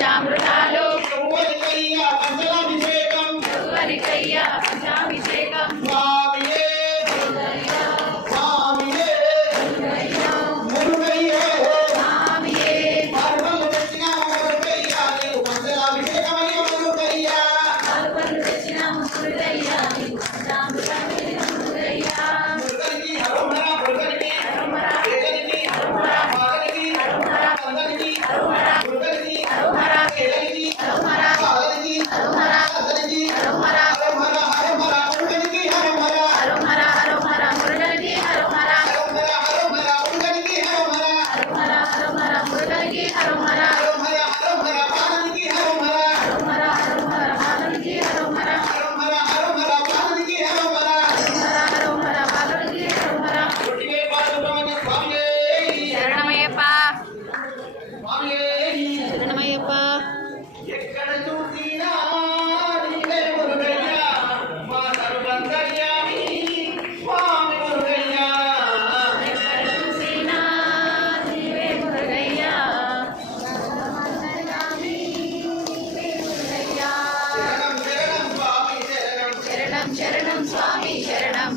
పంచామృతాలు. పంచాభిషేకం పంచామి சரணம் சரணம் சுவாமி சரணம்.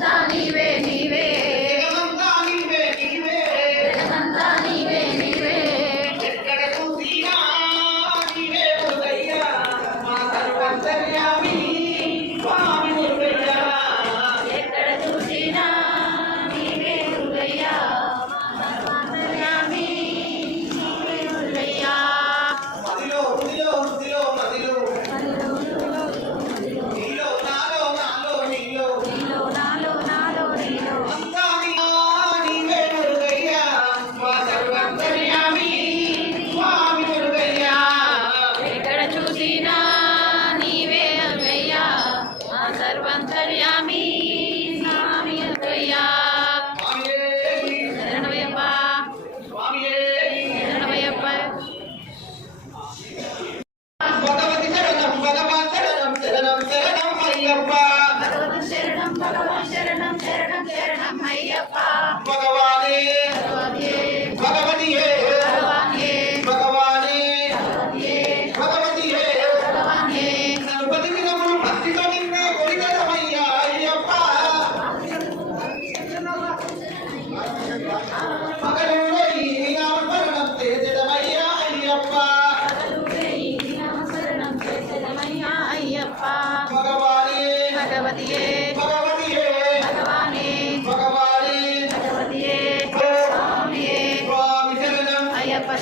தானே வே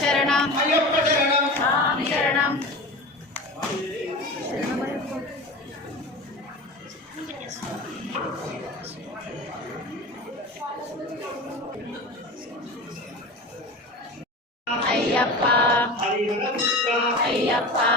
சரணம். ஐயப்ப சரணம். சாமி சரணம். ஐயப்பா. ஐயப்பா.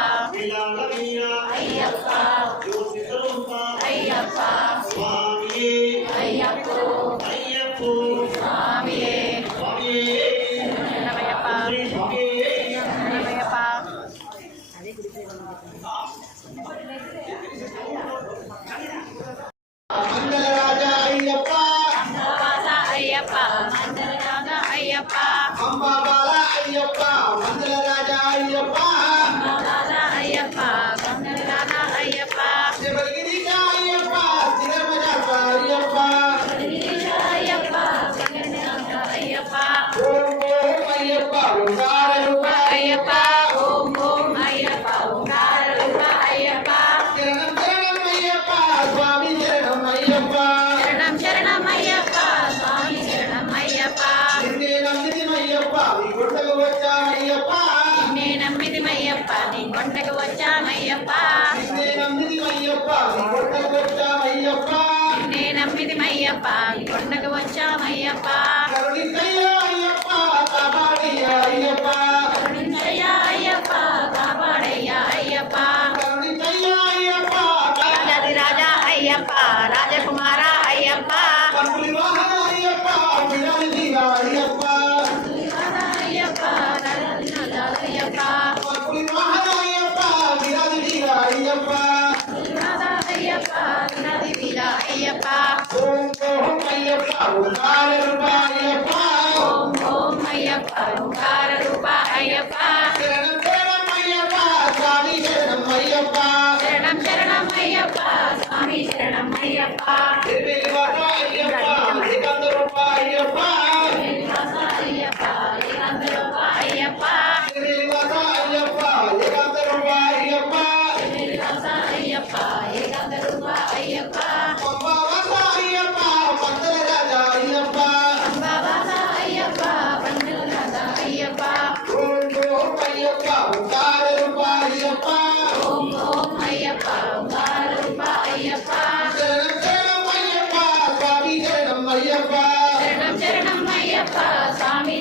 అయ్యప్ప. అంబాబాల అయ్యప్ప. Bye. ஓம் ஐயப்பா. ஓங்கார ரூபா ஐயப்பா. ஐயப்பா. சரணம் ஐயப்பா. சாமி